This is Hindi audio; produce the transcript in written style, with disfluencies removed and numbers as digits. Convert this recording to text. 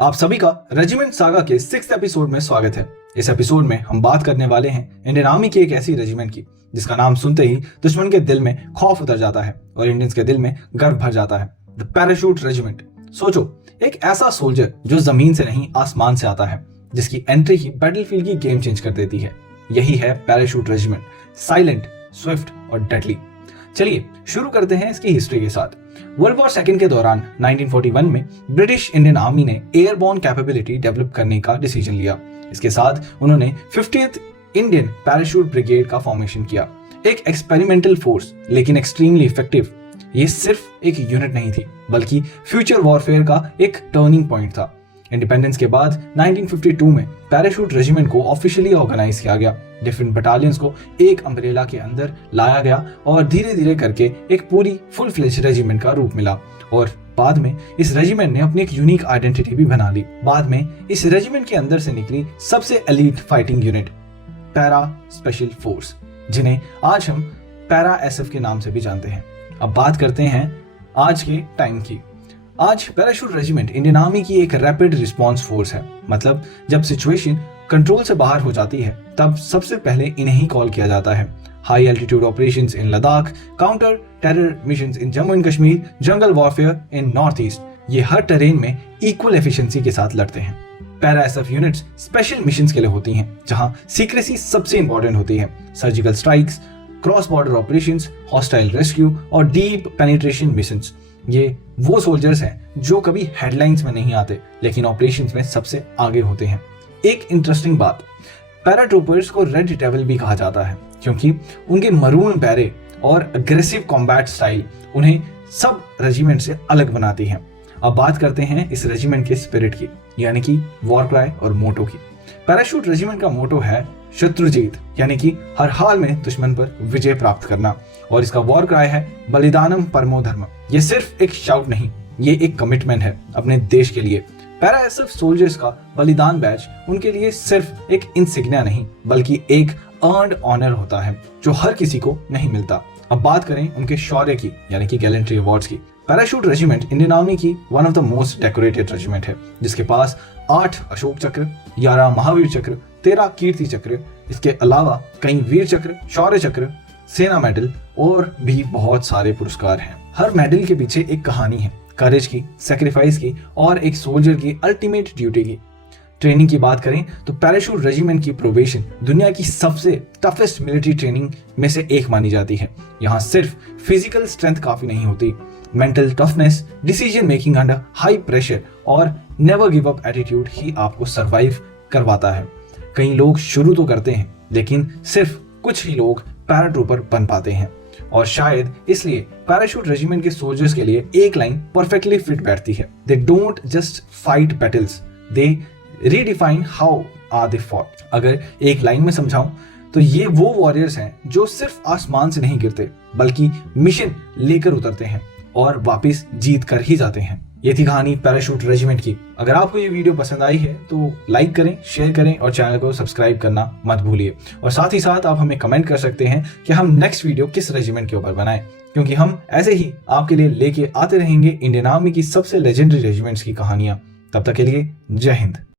आप सभी का रेजिमेंट सागा के 6th एपिसोड में स्वागत है। इस एपिसोड में हम बात करने वाले हैं इंडियन आर्मी की एक ऐसी रेजिमेंट की जिसका नाम सुनते ही दुश्मन के दिल में खौफ उतर जाता है और इंडियंस के दिल में गर्व भर जाता है। The parachute regiment. सोचो, एक ऐसा सोल्जर जो जमीन से नहीं आसमान से आता है, जिसकी एंट्री ही बैटलफील्ड की गेम चेंज कर देती है। यही है पैराशूट रेजिमेंट, साइलेंट, स्विफ्ट और डेडली। चलिए शुरू करते हैं इसकी हिस्ट्री के साथ। वर्ल्ड वॉर सेकंड के दौरान 1941 में ब्रिटिश इंडियन आर्मी ने एयरबोर्न कैपेबिलिटी डेवलप करने का डिसीजन लिया। इसके साथ उन्होंने 50th इंडियन पैराशूट ब्रिगेड का फॉर्मेशन किया। एक एक्सपेरिमेंटल फोर्स लेकिन एक्सट्रीमली इफेक्टिव। ये सिर्फ एक यूनिट नहीं थी बल्कि फ्यूचर वॉरफेयर का एक टर्निंग पॉइंट था। इंडिपेंडेंस के बाद 1952 में पैराशूट रेजिमेंट को ऑफिशियली ऑर्गेनाइज किया गया। डिफरेंट बटालियंस को एक अम्ब्रेला के अंदर लाया गया और धीरे धीरे करके एक पूरी फुल फ्लेज रेजिमेंट का रूप मिला। और बाद में इस रेजिमेंट ने अपनी एक यूनिक आइडेंटिटी भी बना ली। बाद में इस रेजिमेंट के अंदर से निकली सबसे elite fighting unit para special force, जिन्हें आज हम पैरा एसएफ के नाम से भी जानते हैं। अब बात करते हैं आज के टाइम की। आज पैराशूट रेजिमेंट इंडियन आर्मी की एक रैपिड रिस्पांस फोर्स है। मतलब जब सिचुएशन कंट्रोल से बाहर हो जाती है तब सबसे पहले इन्हें ही कॉल किया जाता है। High altitude operations in Ladakh, counter terror missions in Jammu and Kashmir, jungle warfare in north east, ये हर टेरेन में इक्वल एफिशिएंसी के साथ लड़ते हैं। Para SF units special missions के लिए होती हैं, जहां सीक्रेसी सबसे इंपॉर्टेंट होती है। Surgical strikes, cross border operations, hostile rescue और डीप पेनिट्रेशन मिशंस। ये वो सोल्जर्स हैं जो कभी हेडलाइंस में नहीं आते लेकिन ऑपरेशंस में सबसे आगे होते हैं। एक इंटरेस्टिंग बात, पैराट्रूपर्स को रेड डेविल भी कहा जाता है क्योंकि उनके मरून बैरे और अग्रेसिव कॉम्बैट स्टाइल उन्हें सब रेजिमेंट से अलग बनाती है। अब बात करते हैं इस रेजिमेंट के स्पिरिट की, यानी कि वॉर क्राई और मोटो की। पैराशूट रेजिमेंट का मोटो है शत्रु जीत, यानी कि हर हाल में दुश्मन पर विजय प्राप्त करना। और इसका वॉर क्राई है बलिदानम परमो धर्म। ये सिर्फ एक शाउट नहीं, ये एक कमिटमेंट है अपने देश के लिए। पैरा एसएफ सोल्जर्स का बलिदान बैच उनके लिए सिर्फ एक इंसिग्निया नहीं बल्कि एक अर्न्ड ऑनर होता है जो हर किसी को नहीं मिलता। अब बात करें उनके शौर्य की, यानी कि गैलेंट्री अवार्ड्स की। पैराशूट रेजिमेंट इंडियन आर्मी की one of the most decorated regiment है, जिसके पास 8 अशोक चक्र, 11 महावीर चक्र, 13 कीर्ति चक्र, इसके अलावा कई वीर चक्र, शौर्य चक्र, सेना मेडल और भी बहुत सारे पुरस्कार हैं। हर मेडल के पीछे एक कहानी है, करेज की, सैक्रिफाइस की और एक सोल्जर की अल्टीमेट ड्यूटी की। ट्रेनिंग की बात करें तो पैराशूट रेजिमेंट की प्रोबेशन दुनिया की सबसे टफेस्ट मिलिट्री ट्रेनिंग में से एक मानी जाती है। यहाँ सिर्फ फिजिकल स्ट्रेंथ काफी नहीं होती, mental toughness, decision making under high pressure और नेवर गिव अप एटीट्यूड ही आपको सरवाइव करवाता है। कई लोग शुरू तो करते हैं लेकिन सिर्फ कुछ ही लोग पैराट्रूपर बन पाते हैं और शायद इसलिए पैराशूट रेजिमेंट के सोल्जर्स के लिए एक लाइन परफेक्टली फिट बैठती है। They don't just fight battles, they redefine how are they fought. अगर एक लाइन में समझाऊं तो ये वो वॉरियर्स हैं जो सिर्फ आसमान से नहीं गिरते बल्कि मिशन लेकर उतरते हैं और वापस जीत कर ही जाते हैं। ये थी कहानी पैराशूट रेजिमेंट की। अगर आपको ये वीडियो पसंद आई है तो लाइक करें, शेयर करें और चैनल को सब्सक्राइब करना मत भूलिए। और साथ ही साथ आप हमें कमेंट कर सकते हैं कि हम नेक्स्ट वीडियो किस रेजिमेंट के ऊपर बनाएं, क्योंकि हम ऐसे ही आपके लिए लेके आते रहेंगे इंडियन आर्मी की सबसे लेजेंडरी रेजिमेंट्स की कहानियां। तब तक के लिए जय हिंद।